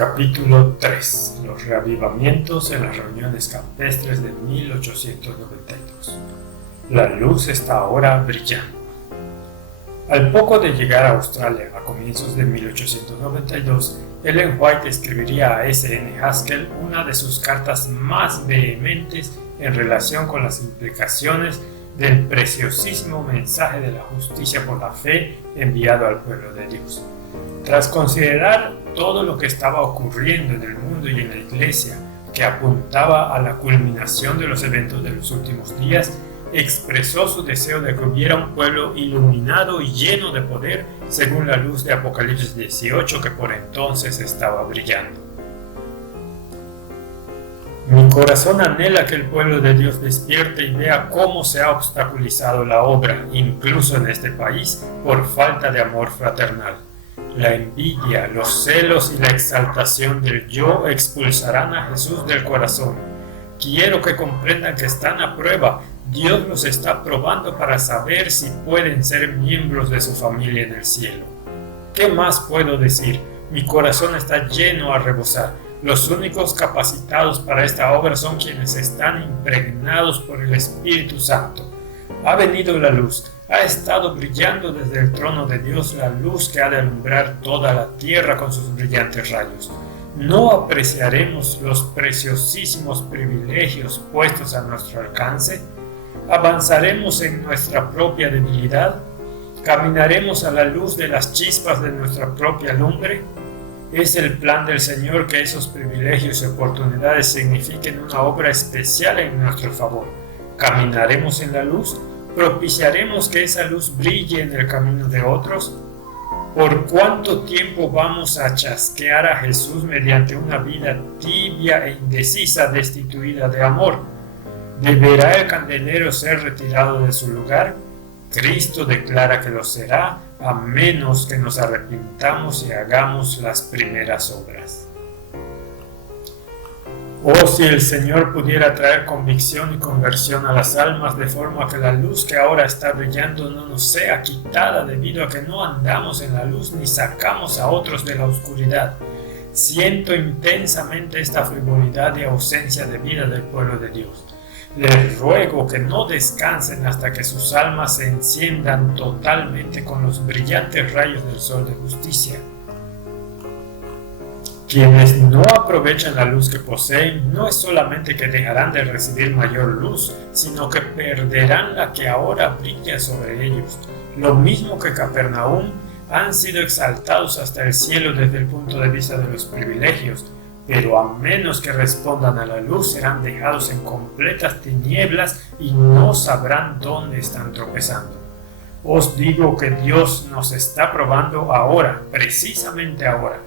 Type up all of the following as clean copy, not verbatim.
Capítulo 3. Los reavivamientos en las reuniones campestres de 1892. La luz está ahora brillando. Al poco de llegar a Australia a comienzos de 1892, Ellen White escribiría a S.N. Haskell una de sus cartas más vehementes en relación con las implicaciones del preciosísimo mensaje de la justicia por la fe enviado al pueblo de Dios. Tras considerar todo lo que estaba ocurriendo en el mundo y en la iglesia, que apuntaba a la culminación de los eventos de los últimos días, expresó su deseo de que hubiera un pueblo iluminado y lleno de poder, según la luz de Apocalipsis 18 que por entonces estaba brillando. Mi corazón anhela que el pueblo de Dios despierte y vea cómo se ha obstaculizado la obra, incluso en este país, por falta de amor fraternal. La envidia, los celos y la exaltación del yo expulsarán a Jesús del corazón. Quiero que comprendan que están a prueba. Dios los está probando para saber si pueden ser miembros de su familia en el cielo. ¿Qué más puedo decir? Mi corazón está lleno a rebosar. Los únicos capacitados para esta obra son quienes están impregnados por el Espíritu Santo. Ha venido la luz. Ha estado brillando desde el trono de Dios la luz que ha de alumbrar toda la tierra con sus brillantes rayos. ¿No apreciaremos los preciosísimos privilegios puestos a nuestro alcance? ¿Avanzaremos en nuestra propia debilidad? ¿Caminaremos a la luz de las chispas de nuestra propia lumbre? Es el plan del Señor que esos privilegios y oportunidades signifiquen una obra especial en nuestro favor. ¿Caminaremos en la luz? ¿Propiciaremos que esa luz brille en el camino de otros? ¿Por cuánto tiempo vamos a chasquear a Jesús mediante una vida tibia e indecisa, destituida de amor? ¿Deberá el candelero ser retirado de su lugar? Cristo declara que lo será, a menos que nos arrepintamos y hagamos las primeras obras. Oh, si el Señor pudiera traer convicción y conversión a las almas de forma que la luz que ahora está brillando no nos sea quitada debido a que no andamos en la luz ni sacamos a otros de la oscuridad. Siento intensamente esta frivolidad y ausencia de vida del pueblo de Dios. Les ruego que no descansen hasta que sus almas se enciendan totalmente con los brillantes rayos del sol de justicia. Quienes no aprovechan la luz que poseen no es solamente que dejarán de recibir mayor luz, sino que perderán la que ahora brilla sobre ellos. Lo mismo que Capernaum, han sido exaltados hasta el cielo desde el punto de vista de los privilegios, pero a menos que respondan a la luz serán dejados en completas tinieblas y no sabrán dónde están tropezando. Os digo que Dios nos está probando ahora, precisamente ahora.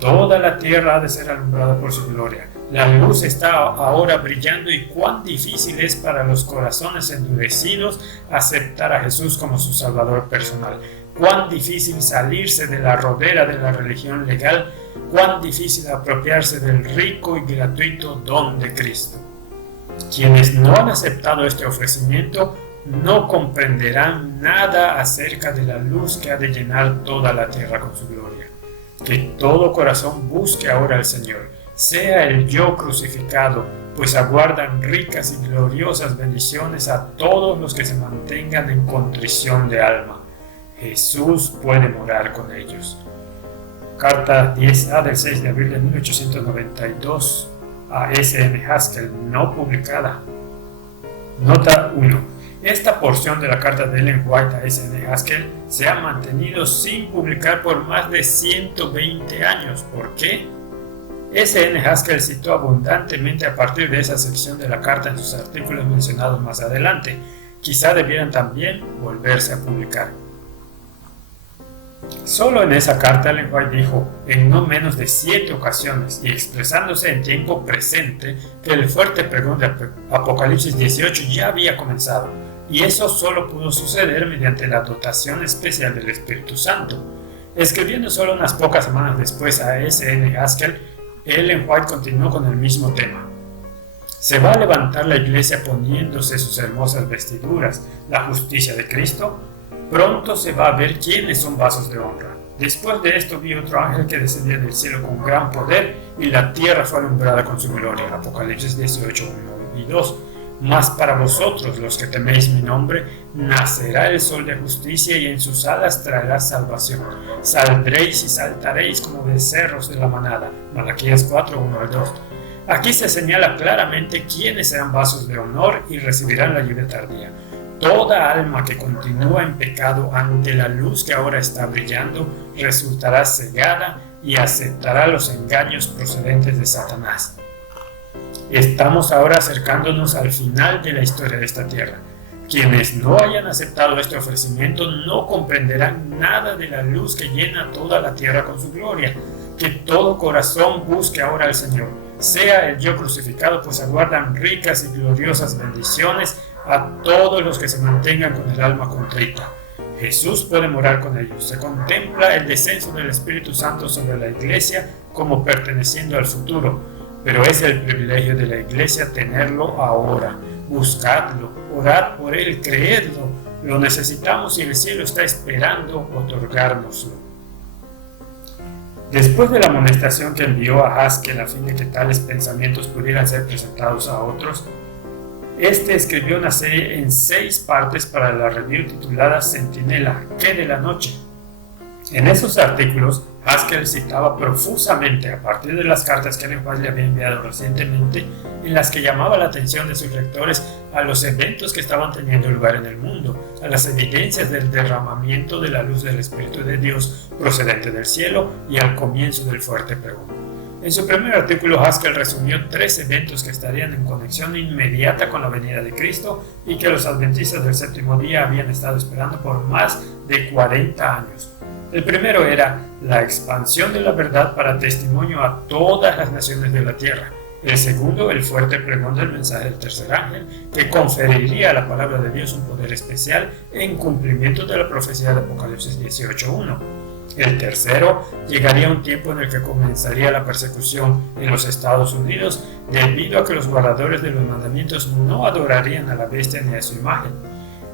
Toda la tierra ha de ser alumbrada por su gloria. La luz está ahora brillando y cuán difícil es para los corazones endurecidos aceptar a Jesús como su Salvador personal. Cuán difícil salirse de la rodera de la religión legal. Cuán difícil apropiarse del rico y gratuito don de Cristo. Quienes no han aceptado este ofrecimiento no comprenderán nada acerca de la luz que ha de llenar toda la tierra con su gloria. Que todo corazón busque ahora al Señor, sea el yo crucificado, pues aguardan ricas y gloriosas bendiciones a todos los que se mantengan en contrición de alma. Jesús puede morar con ellos. Carta 10A del 6 de abril de 1892 a S.N. Haskell, no publicada. Nota 1. Esta porción de la carta de Ellen White a S.N. Haskell se ha mantenido sin publicar por más de 120 años. ¿Por qué? S.N. Haskell citó abundantemente a partir de esa sección de la carta en sus artículos mencionados más adelante. Quizá debieran también volverse a publicar. Solo en esa carta Ellen White dijo, en no menos de 7 ocasiones, y expresándose en tiempo presente, que el fuerte pregón de Apocalipsis 18 ya había comenzado, y eso solo pudo suceder mediante la dotación especial del Espíritu Santo. Escribiendo solo unas pocas semanas después a S.N. Haskell, Ellen White continuó con el mismo tema. ¿Se va a levantar la iglesia poniéndose sus hermosas vestiduras, la justicia de Cristo? Pronto se va a ver quiénes son vasos de honra. Después de esto vi otro ángel que descendía del cielo con gran poder, y la tierra fue alumbrada con su gloria. Apocalipsis 18, 1 y 2. Mas para vosotros, los que teméis mi nombre, nacerá el sol de justicia, y en sus alas traerá salvación. Saldréis y saltaréis como becerros de la manada. Malaquías 4, 1 al 2. Aquí se señala claramente quiénes serán vasos de honor y recibirán la lluvia tardía. Toda alma que continúa en pecado ante la luz que ahora está brillando resultará cegada y aceptará los engaños procedentes de Satanás. Estamos ahora acercándonos al final de la historia de esta tierra. Quienes no hayan aceptado este ofrecimiento no comprenderán nada de la luz que llena toda la tierra con su gloria. Que todo corazón busque ahora al Señor, sea el yo crucificado, pues aguardan ricas y gloriosas bendiciones a todos los que se mantengan con el alma contrita. Jesús puede morar con ellos. Se contempla el descenso del Espíritu Santo sobre la iglesia como perteneciendo al futuro, pero es el privilegio de la iglesia tenerlo ahora. Buscadlo, orad por él, creedlo. Lo necesitamos y el cielo está esperando otorgárnoslo. Después de la amonestación que envió a Haskell a fin de que tales pensamientos pudieran ser presentados a otros, este escribió una serie en 6 partes para la review titulada Centinela, ¿qué de la noche? En esos artículos, Haskell citaba profusamente, a partir de las cartas que Ellen White le había enviado recientemente, en las que llamaba la atención de sus lectores a los eventos que estaban teniendo lugar en el mundo, a las evidencias del derramamiento de la luz del Espíritu de Dios procedente del cielo y al comienzo del fuerte pregón. En su primer artículo, Haskell resumió 3 eventos que estarían en conexión inmediata con la venida de Cristo y que los adventistas del séptimo día habían estado esperando por más de 40 años. El primero era la expansión de la verdad para testimonio a todas las naciones de la tierra. El segundo, el fuerte pregón del mensaje del tercer ángel, que conferiría a la palabra de Dios un poder especial en cumplimiento de la profecía de Apocalipsis 18:1. El tercero, llegaría un tiempo en el que comenzaría la persecución en los Estados Unidos debido a que los guardadores de los mandamientos no adorarían a la bestia ni a su imagen.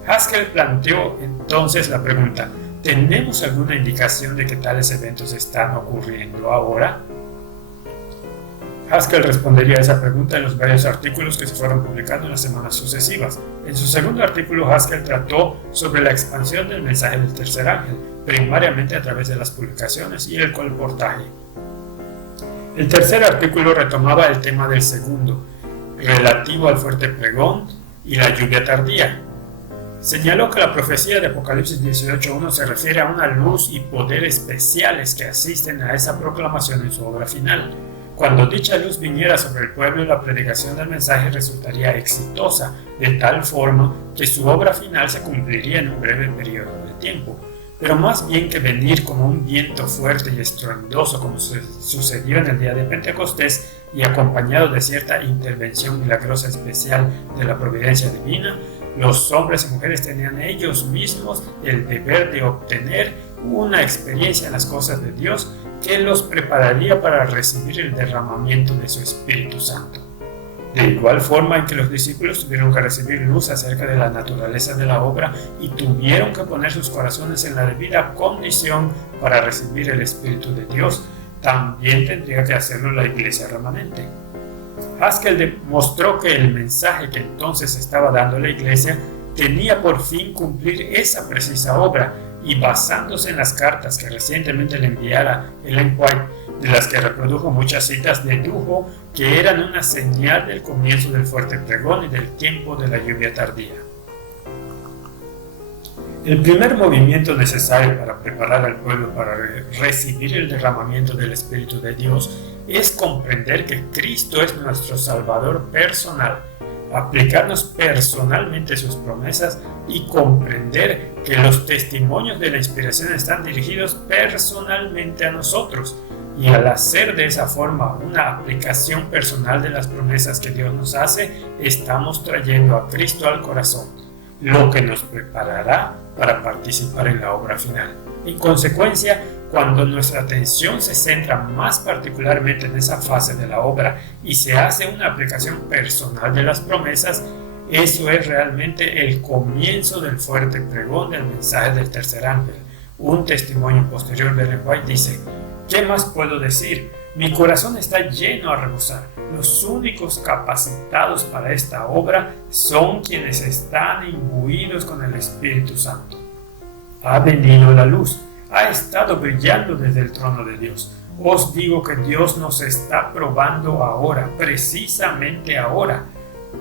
Haskell planteó entonces la pregunta: ¿tenemos alguna indicación de que tales eventos están ocurriendo ahora? Haskell respondería a esa pregunta en los varios artículos que se fueron publicando en las semanas sucesivas. En su segundo artículo, Haskell trató sobre la expansión del mensaje del tercer ángel, primariamente a través de las publicaciones y el colportaje. El tercer artículo retomaba el tema del segundo, relativo al fuerte pregón y la lluvia tardía. Señaló que la profecía de Apocalipsis 18:1 se refiere a una luz y poder especiales que asisten a esa proclamación en su obra final. Cuando dicha luz viniera sobre el pueblo, la predicación del mensaje resultaría exitosa, de tal forma que su obra final se cumpliría en un breve periodo de tiempo. Pero más bien que venir como un viento fuerte y estruendoso, como sucedió en el día de Pentecostés, y acompañado de cierta intervención milagrosa especial de la providencia divina, los hombres y mujeres tenían ellos mismos el deber de obtener una experiencia en las cosas de Dios que los prepararía para recibir el derramamiento de su Espíritu Santo. De igual forma en que los discípulos tuvieron que recibir luz acerca de la naturaleza de la obra y tuvieron que poner sus corazones en la debida condición para recibir el Espíritu de Dios, también tendría que hacerlo la iglesia remanente. Haskell demostró que el mensaje que entonces estaba dando la iglesia tenía por fin cumplir esa precisa obra, y basándose en las cartas que recientemente le enviara Ellen White, de las que reprodujo muchas citas, dedujo que eran una señal del comienzo del fuerte pregón y del tiempo de la lluvia tardía. El primer movimiento necesario para preparar al pueblo para recibir el derramamiento del Espíritu de Dios es comprender que Cristo es nuestro Salvador personal, aplicarnos personalmente sus promesas y comprender que los testimonios de la inspiración están dirigidos personalmente a nosotros. Y al hacer de esa forma una aplicación personal de las promesas que Dios nos hace, estamos trayendo a Cristo al corazón, lo que nos preparará para participar en la obra final. En consecuencia, cuando nuestra atención se centra más particularmente en esa fase de la obra y se hace una aplicación personal de las promesas, eso es realmente el comienzo del fuerte pregón del mensaje del tercer ángel, Un testimonio posterior de Ellen White dice: ¿qué más puedo decir? Mi corazón está lleno a rebosar. Los únicos capacitados para esta obra son quienes están imbuidos con el Espíritu Santo. Ha venido la luz, ha estado brillando desde el trono de Dios. Os digo que Dios nos está probando ahora, precisamente ahora.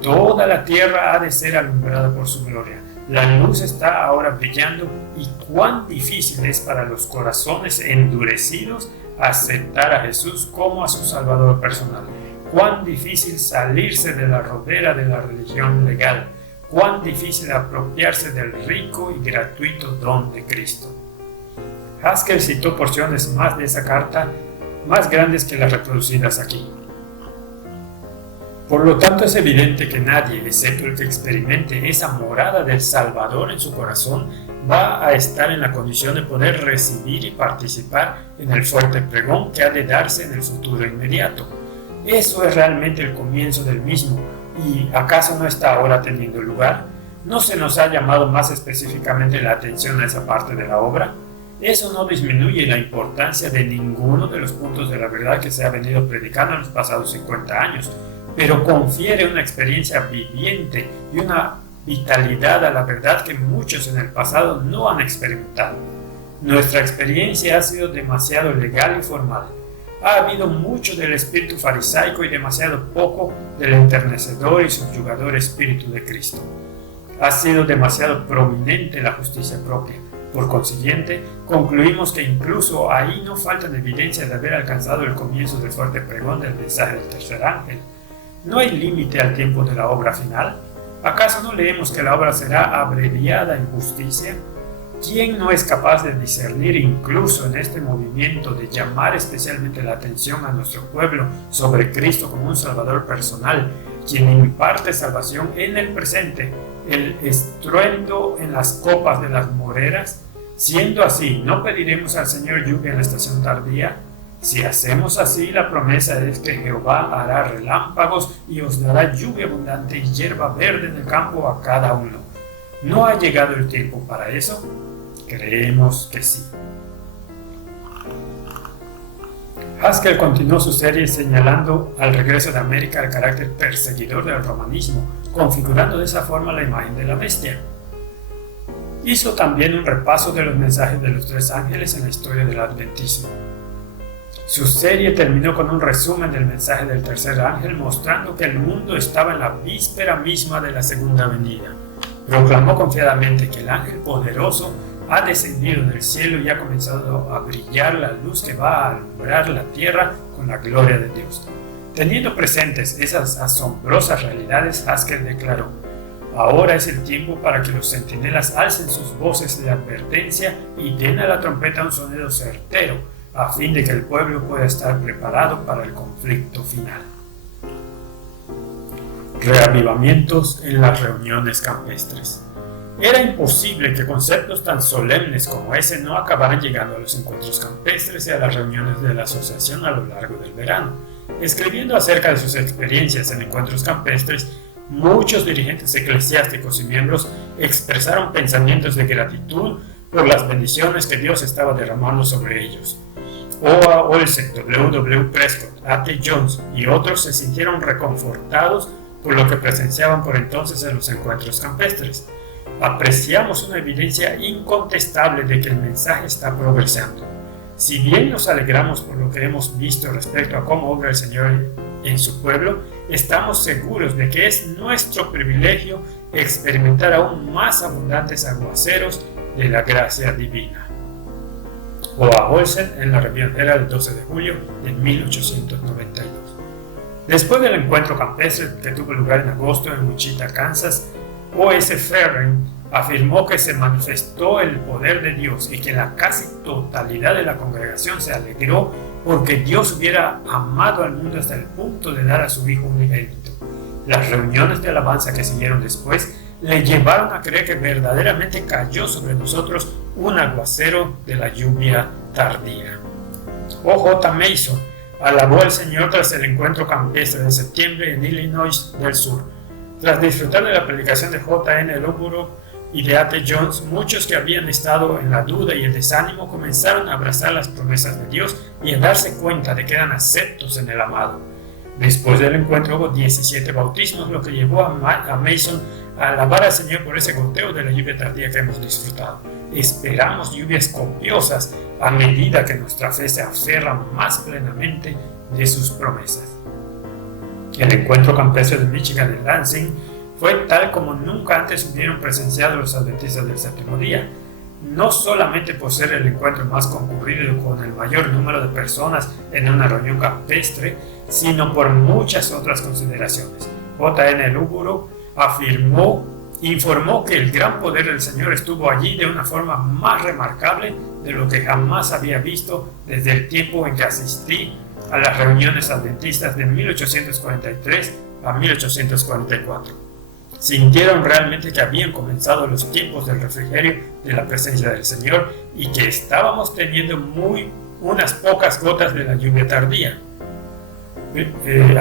Toda la tierra ha de ser alumbrada por su gloria. La luz está ahora brillando, y cuán difícil es para los corazones endurecidos aceptar a Jesús como a su Salvador personal. Cuán difícil salirse de la rodera de la religión legal. Cuán difícil apropiarse del rico y gratuito don de Cristo. Haskell citó porciones más de esa carta, más grandes que las reproducidas aquí. Por lo tanto, es evidente que nadie, excepto el que experimente esa morada del Salvador en su corazón, va a estar en la condición de poder recibir y participar en el fuerte pregón que ha de darse en el futuro inmediato. Eso es realmente el comienzo del mismo, ¿y acaso no está ahora teniendo lugar? ¿No se nos ha llamado más específicamente la atención a esa parte de la obra? Eso no disminuye la importancia de ninguno de los puntos de la verdad que se ha venido predicando en los pasados 50 años, pero confiere una experiencia viviente y una vitalidad a la verdad que muchos en el pasado no han experimentado. Nuestra experiencia ha sido demasiado legal y formal. Ha habido mucho del espíritu farisaico y demasiado poco del enternecedor y subyugador espíritu de Cristo. Ha sido demasiado prominente la justicia propia. Por consiguiente, concluimos que incluso ahí no faltan evidencias de haber alcanzado el comienzo del fuerte pregón del mensaje del tercer ángel. ¿No hay límite al tiempo de la obra final? ¿Acaso no leemos que la obra será abreviada en justicia? ¿Quién no es capaz de discernir incluso en este movimiento de llamar especialmente la atención a nuestro pueblo sobre Cristo como un Salvador personal, quien imparte salvación en el presente, el estruendo en las copas de las moreras? Siendo así, ¿no pediremos al Señor lluvia en la estación tardía? Si hacemos así, la promesa es que Jehová hará relámpagos y os dará lluvia abundante y hierba verde en el campo a cada uno. ¿No ha llegado el tiempo para eso? Creemos que sí. Haskell continuó su serie señalando al regreso de América el carácter perseguidor del romanismo, configurando de esa forma la imagen de la bestia. Hizo también un repaso de los mensajes de los tres ángeles en la historia del adventismo. Su serie terminó con un resumen del mensaje del tercer ángel, mostrando que el mundo estaba en la víspera misma de la segunda venida. Proclamó confiadamente que el ángel poderoso ha descendido del cielo y ha comenzado a brillar la luz que va a alumbrar la tierra con la gloria de Dios. Teniendo presentes esas asombrosas realidades, Haskell declaró: ahora es el tiempo para que los centinelas alcen sus voces de advertencia y den a la trompeta un sonido certero, a fin de que el pueblo pueda estar preparado para el conflicto final. Reavivamientos en las reuniones campestres. Era imposible que conceptos tan solemnes como ese no acabaran llegando a los encuentros campestres y a las reuniones de la asociación a lo largo del verano. Escribiendo acerca de sus experiencias en encuentros campestres, muchos dirigentes eclesiásticos y miembros expresaron pensamientos de gratitud por las bendiciones que Dios estaba derramando sobre ellos. O.A. Olsen, W.W. Prescott, A.T. Jones y otros se sintieron reconfortados por lo que presenciaban por entonces en los encuentros campestres. Apreciamos una evidencia incontestable de que el mensaje está progresando. Si bien nos alegramos por lo que hemos visto respecto a cómo obra el Señor en su pueblo, estamos seguros de que es nuestro privilegio experimentar aún más abundantes aguaceros de la gracia divina. O.A. Olsen en la Review Herald del 12 de julio de 1892. Después del encuentro campestre que tuvo lugar en agosto en Wichita, Kansas, O.S. Ferren afirmó que se manifestó el poder de Dios y que la casi totalidad de la congregación se alegró porque Dios hubiera amado al mundo hasta el punto de dar a su Hijo unigénito. Las reuniones de alabanza que siguieron después le llevaron a creer que verdaderamente cayó sobre nosotros un aguacero de la lluvia tardía. O.J. Mason alabó al Señor tras el encuentro campestre de septiembre en Illinois del Sur. Tras disfrutar de la predicación de J.N. Loughborough y de A.T. Jones, muchos que habían estado en la duda y el desánimo comenzaron a abrazar las promesas de Dios y a darse cuenta de que eran aceptos en el amado. Después del encuentro hubo 17 bautismos, lo que llevó a Mason a alabar al Señor por ese goteo de la lluvia tardía que hemos disfrutado. Esperamos lluvias copiosas a medida que nuestra fe se aferra más plenamente de sus promesas. El encuentro campestre de Michigan en Lansing fue tal como nunca antes hubieran presenciado los adventistas del séptimo día, no solamente por ser el encuentro más concurrido y con el mayor número de personas en una reunión campestre, sino por muchas otras consideraciones. J.N. Luburo informó que el gran poder del Señor estuvo allí de una forma más remarcable de lo que jamás había visto desde el tiempo en que asistí a las reuniones adventistas de 1843 a 1844. Sintieron realmente que habían comenzado los tiempos del refrigerio de la presencia del Señor y que estábamos teniendo unas pocas gotas de la lluvia tardía.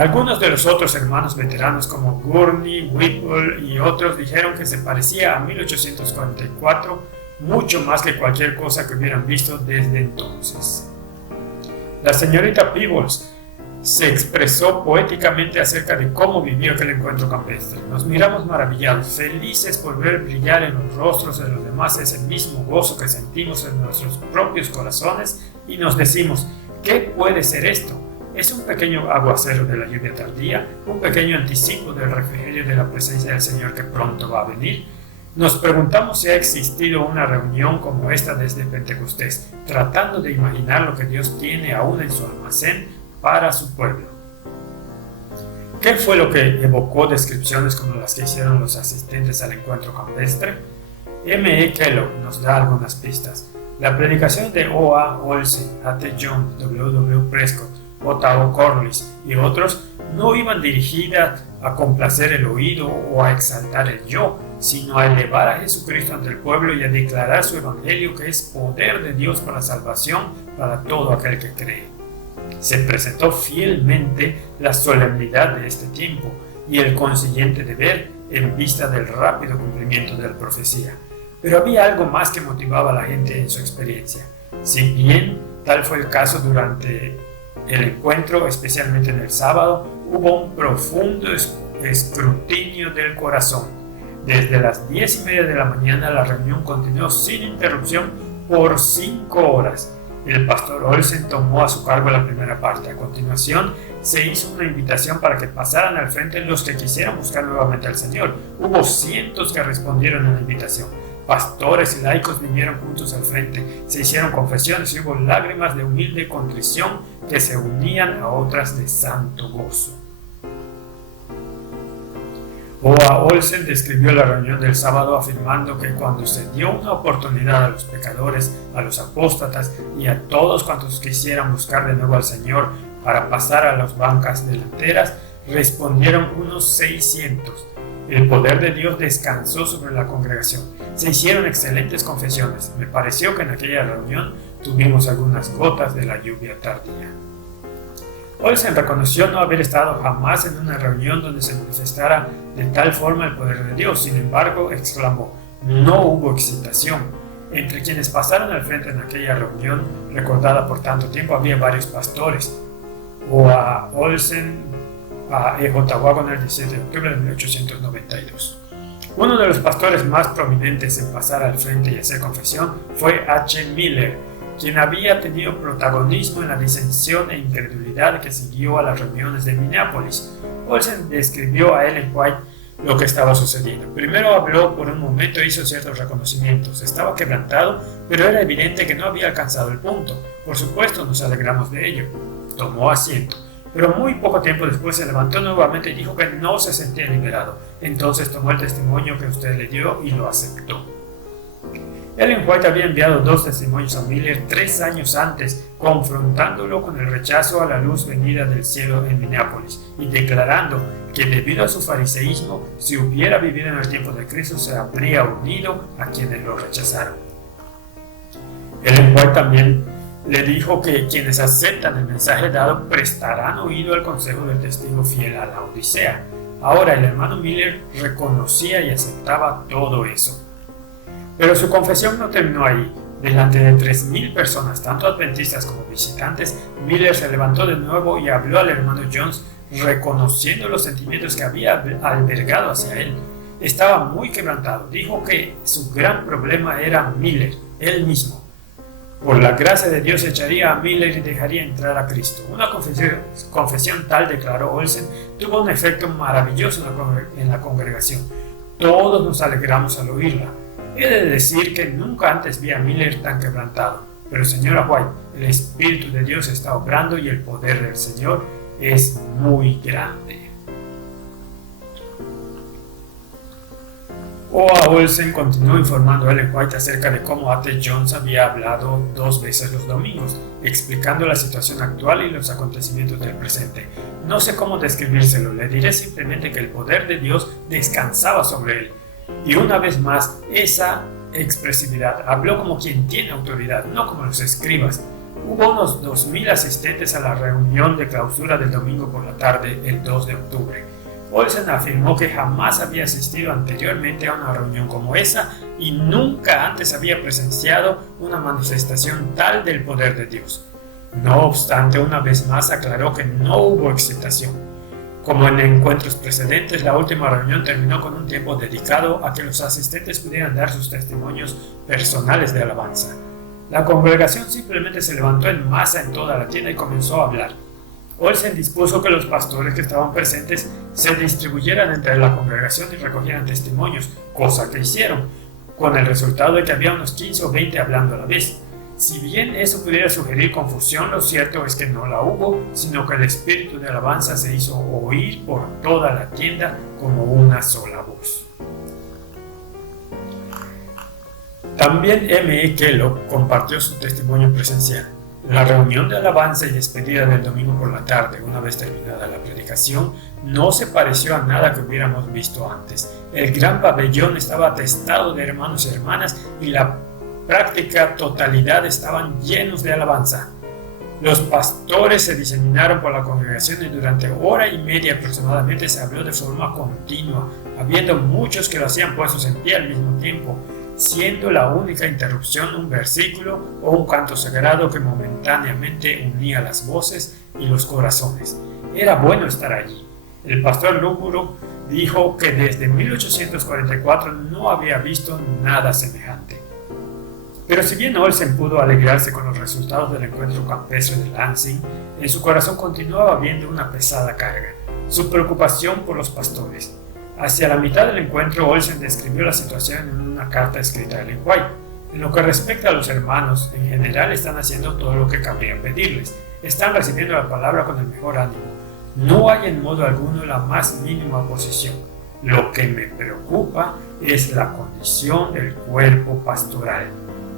Algunos de los otros hermanos veteranos como Gurney, Whipple y otros dijeron que se parecía a 1844 mucho más que cualquier cosa que hubieran visto desde entonces. La señorita Peebles se expresó poéticamente acerca de cómo vivió aquel encuentro campestre. Nos miramos maravillados, felices por ver brillar en los rostros de los demás ese mismo gozo que sentimos en nuestros propios corazones y nos decimos, ¿qué puede ser esto? ¿Es un pequeño aguacero de la lluvia tardía? ¿Un pequeño anticipo del refrigerio de la presencia del Señor que pronto va a venir? Nos preguntamos si ha existido una reunión como esta desde Pentecostés, tratando de imaginar lo que Dios tiene aún en su almacén para su pueblo. ¿Qué fue lo que evocó descripciones como las que hicieron los asistentes al encuentro campestre? M.E. Kellogg nos da algunas pistas. La predicación de O.A. Olsen, A.T. Jones, W.W. Prescott, J.O. Corliss y otros no iban dirigidas a complacer el oído o a exaltar el yo, sino a elevar a Jesucristo ante el pueblo y a declarar su evangelio que es poder de Dios para salvación para todo aquel que cree. Se presentó fielmente la solemnidad de este tiempo y el consiguiente deber en vista del rápido cumplimiento de la profecía. Pero había algo más que motivaba a la gente en su experiencia. Si bien tal fue el caso durante el encuentro, especialmente en el sábado, hubo un profundo escrutinio del corazón. Desde las 10:30 de la mañana la reunión continuó sin interrupción por 5 horas. El pastor Olsen tomó a su cargo la primera parte. A continuación, se hizo una invitación para que pasaran al frente los que quisieran buscar nuevamente al Señor. Hubo cientos que respondieron a la invitación. Pastores y laicos vinieron juntos al frente, se hicieron confesiones y hubo lágrimas de humilde contrición que se unían a otras de santo gozo. O.A. Olsen describió la reunión del sábado afirmando que cuando se dio una oportunidad a los pecadores, a los apóstatas y a todos cuantos quisieran buscar de nuevo al Señor para pasar a las bancas delanteras, respondieron unos 600. El poder de Dios descansó sobre la congregación. Se hicieron excelentes confesiones. Me pareció que en aquella reunión tuvimos algunas gotas de la lluvia tardía. Olsen reconoció no haber estado jamás en una reunión donde se manifestara de tal forma el poder de Dios. Sin embargo, exclamó, no hubo excitación. Entre quienes pasaron al frente en aquella reunión, recordada por tanto tiempo, había varios pastores. O.A. Olsen, a E.J. Waggoner, el 17 de octubre de 1892. Uno de los pastores más prominentes en pasar al frente y hacer confesión fue H. Miller, quien había tenido protagonismo en la disensión e incredulidad que siguió a las reuniones de Minneapolis. Olsen describió a Ellen White lo que estaba sucediendo. Primero habló por un momento e hizo ciertos reconocimientos. Estaba quebrantado, pero era evidente que no había alcanzado el punto. Por supuesto, nos alegramos de ello. Tomó asiento, pero muy poco tiempo después se levantó nuevamente y dijo que no se sentía liberado. Entonces tomó el testimonio que usted le dio y lo aceptó. Ellen White había enviado 2 testimonios a Miller 3 años antes, confrontándolo con el rechazo a la luz venida del cielo en Minneapolis y declarando que debido a su fariseísmo, si hubiera vivido en el tiempo de Cristo, se habría unido a quienes lo rechazaron. Ellen White también le dijo que quienes aceptan el mensaje dado prestarán oído al consejo del testigo fiel a la Odisea. Ahora el hermano Miller reconocía y aceptaba todo eso. Pero su confesión no terminó ahí. Delante de 3,000 personas, tanto adventistas como visitantes, Miller se levantó de nuevo y habló al hermano Jones, reconociendo los sentimientos que había albergado hacia él. Estaba muy quebrantado. Dijo que su gran problema era Miller, él mismo. Por la gracia de Dios echaría a Miller y dejaría entrar a Cristo. Una confesión tal, declaró Olsen, tuvo un efecto maravilloso en la congregación. Todos nos alegramos al oírla. He de decir que nunca antes vi a Miller tan quebrantado. Pero señora White, el Espíritu de Dios está obrando y el poder del Señor es muy grande. O.A. Olsen continuó informando a Ellen White acerca de cómo A.T. Jones había hablado 2 veces los domingos, explicando la situación actual y los acontecimientos del presente. No sé cómo describírselo, le diré simplemente que el poder de Dios descansaba sobre él. Y una vez más, esa expresividad, habló como quien tiene autoridad, no como los escribas. Hubo unos 2,000 asistentes a la reunión de clausura del domingo por la tarde, el 2 de octubre. Olsen afirmó que jamás había asistido anteriormente a una reunión como esa y nunca antes había presenciado una manifestación tal del poder de Dios. No obstante, una vez más aclaró que no hubo excitación. Como en encuentros precedentes, la última reunión terminó con un tiempo dedicado a que los asistentes pudieran dar sus testimonios personales de alabanza. La congregación simplemente se levantó en masa en toda la tienda y comenzó a hablar. Olsen dispuso que los pastores que estaban presentes se distribuyeran entre la congregación y recogieran testimonios, cosa que hicieron, con el resultado de que había unos 15 o 20 hablando a la vez. Si bien eso pudiera sugerir confusión, lo cierto es que no la hubo, sino que el espíritu de alabanza se hizo oír por toda la tienda como una sola voz. También M.E. Kellogg compartió su testimonio presencial. La reunión de alabanza y despedida del domingo por la tarde, una vez terminada la predicación, no se pareció a nada que hubiéramos visto antes. El gran pabellón estaba atestado de hermanos y hermanas y la práctica totalidad estaban llenos de alabanza. Los pastores se diseminaron por la congregación y durante 1:30 aproximadamente se habló de forma continua, habiendo muchos que lo hacían puestos en pie al mismo tiempo, siendo la única interrupción un versículo o un canto sagrado que momentáneamente unía las voces y los corazones. Era bueno estar allí. El pastor Lúguro dijo que desde 1844 no había visto nada semejante. Pero si bien Olsen pudo alegrarse con los resultados del encuentro campestre de Lansing, en su corazón continuaba habiendo una pesada carga, su preocupación por los pastores. Hacia la mitad del encuentro, Olsen describió la situación en una carta escrita a Ellen White. En lo que respecta a los hermanos, en general están haciendo todo lo que cabría pedirles. Están recibiendo la palabra con el mejor ánimo. No hay en modo alguno la más mínima oposición. Lo que me preocupa es la condición del cuerpo pastoral.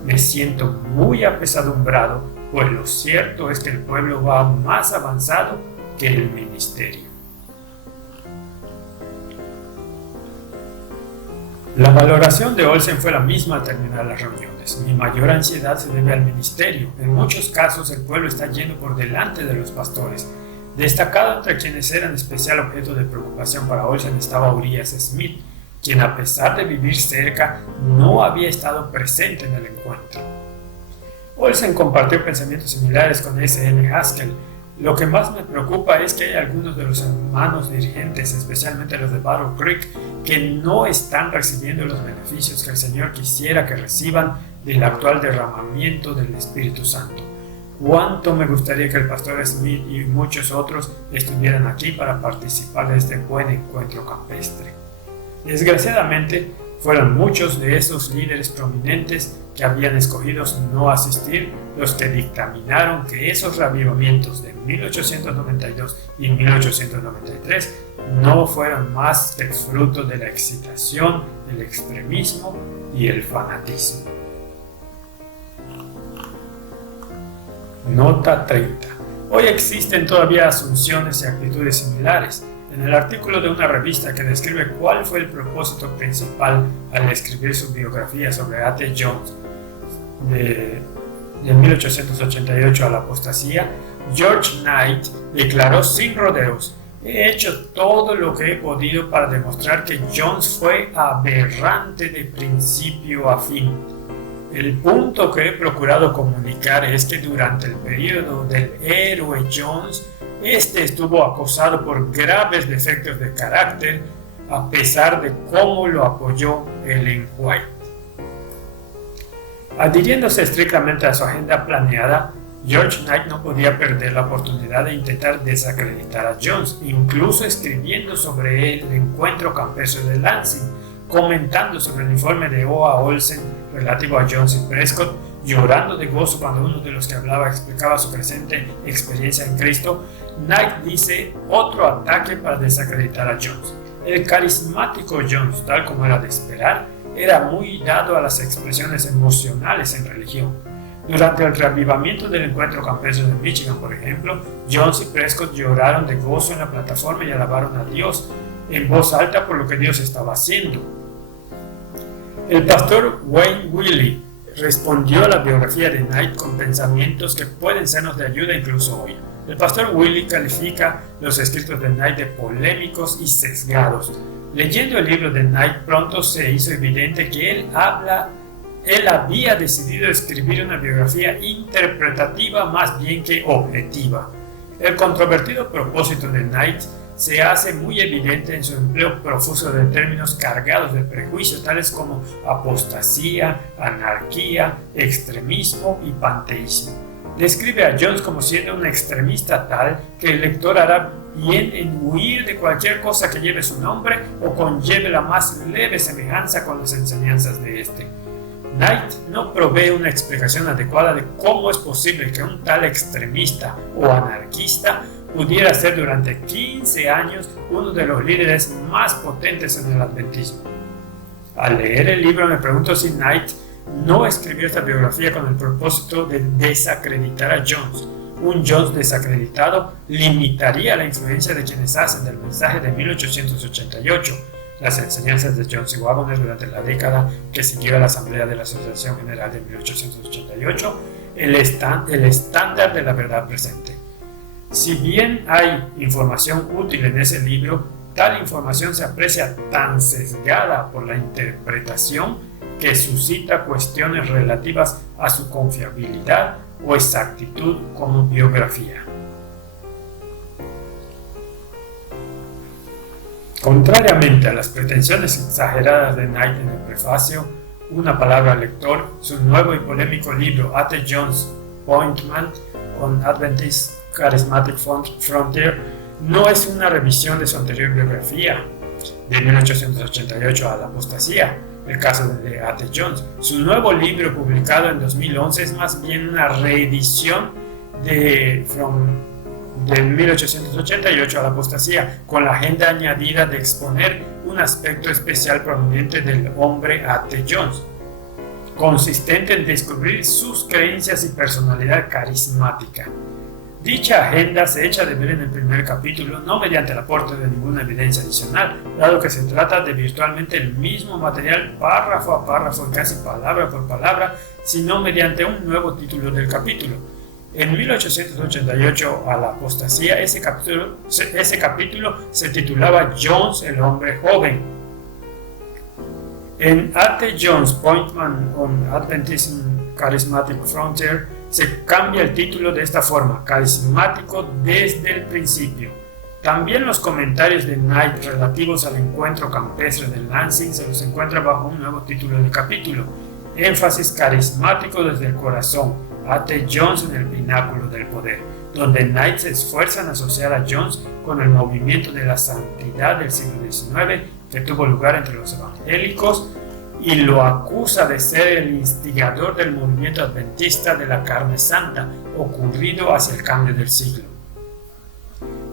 Me siento muy apesadumbrado, pues lo cierto es que el pueblo va más avanzado que el ministerio. La valoración de Olsen fue la misma al terminar las reuniones. Mi mayor ansiedad se debe al ministerio. En muchos casos el pueblo está yendo por delante de los pastores. Destacado entre quienes eran especial objeto de preocupación para Olsen estaba Urias Smith, quien a pesar de vivir cerca no había estado presente en el encuentro. Olsen compartió pensamientos similares con S.N. Haskell. Lo que más me preocupa es que hay algunos de los hermanos dirigentes, especialmente los de Battle Creek, que no están recibiendo los beneficios que el Señor quisiera que reciban del actual derramamiento del Espíritu Santo. Cuánto me gustaría que el pastor Smith y muchos otros estuvieran aquí para participar de este buen encuentro campestre. Desgraciadamente, fueron muchos de esos líderes prominentes que habían escogido no asistir los que dictaminaron que esos reavivamientos de 1892 y 1893 no fueron más que fruto de la excitación, el extremismo y el fanatismo. Nota 30. Hoy existen todavía asunciones y actitudes similares. En el artículo de una revista que describe cuál fue el propósito principal al escribir su biografía sobre A.T. Jones de 1888 a la apostasía, George Knight declaró sin rodeos: He hecho todo lo que he podido para demostrar que Jones fue aberrante de principio a fin. El punto que he procurado comunicar es que durante el periodo del héroe Jones, este estuvo acosado por graves defectos de carácter, a pesar de cómo lo apoyó Ellen White. Adhiriéndose estrictamente a su agenda planeada, George Knight no podía perder la oportunidad de intentar desacreditar a Jones, incluso escribiendo sobre el encuentro campestre de Lansing, comentando sobre el informe de O.A. Olsen relativo a Jones y Prescott, llorando de gozo cuando uno de los que hablaba explicaba su presente experiencia en Cristo. Knight dice: otro ataque para desacreditar a Jones. El carismático Jones, tal como era de esperar, era muy dado a las expresiones emocionales en religión. Durante el reavivamiento del encuentro campestre de Michigan, por ejemplo, Jones y Prescott lloraron de gozo en la plataforma y alabaron a Dios en voz alta por lo que Dios estaba haciendo. El pastor Wayne Willey respondió a la biografía de Knight con pensamientos que pueden sernos de ayuda incluso hoy. El pastor Willey califica los escritos de Knight de polémicos y sesgados. Leyendo el libro de Knight, pronto se hizo evidente que él había decidido escribir una biografía interpretativa más bien que objetiva. El controvertido propósito de Knight se hace muy evidente en su empleo profuso de términos cargados de prejuicios tales como apostasía, anarquía, extremismo y panteísmo. Describe a Jones como siendo un extremista tal que el lector hará bien en huir de cualquier cosa que lleve su nombre o conlleve la más leve semejanza con las enseñanzas de este. Knight no provee una explicación adecuada de cómo es posible que un tal extremista o anarquista pudiera ser durante 15 años uno de los líderes más potentes en el adventismo. Al leer el libro me pregunto si Knight no escribió esta biografía con el propósito de desacreditar a Jones. Un Jones desacreditado limitaría la influencia de quienes hacen del mensaje de 1888, las enseñanzas de Jones y Waggoner durante la década que siguió a la Asamblea de la Asociación General de 1888, el estándar de la verdad presente. Si bien hay información útil en ese libro, tal información se aprecia tan sesgada por la interpretación que suscita cuestiones relativas a su confiabilidad o exactitud como biografía. Contrariamente a las pretensiones exageradas de Knight en el prefacio, una palabra al lector, su nuevo y polémico libro A. T. Jones Pointman on Adventist Charismatic Frontier no es una revisión de su anterior biografía, de 1888 a la apostasía, el caso de A. T. Jones. Su nuevo libro, publicado en 2011, es más bien una reedición de 1888 a la apostasía, con la agenda añadida de exponer un aspecto especial proveniente del hombre A. T. Jones, consistente en descubrir sus creencias y personalidad carismática. Dicha agenda se echa de ver en el primer capítulo, no mediante el aporte de ninguna evidencia adicional, dado que se trata de virtualmente el mismo material párrafo a párrafo y casi palabra por palabra, sino mediante un nuevo título del capítulo. En 1888 a la apostasía, ese capítulo se titulaba Jones, el hombre joven. En A. T. Jones Pointman on Adventism Charismatic Frontier se cambia el título de esta forma: carismático desde el principio. También los comentarios de Knight relativos al encuentro campestre de Lansing se los encuentra bajo un nuevo título del capítulo: énfasis carismático desde el corazón, A. T. Jones en el pináculo del poder, donde Knight se esfuerza en asociar a Jones con el movimiento de la santidad del siglo XIX que tuvo lugar entre los evangélicos, y lo acusa de ser el instigador del movimiento adventista de la carne santa ocurrido hacia el cambio del siglo.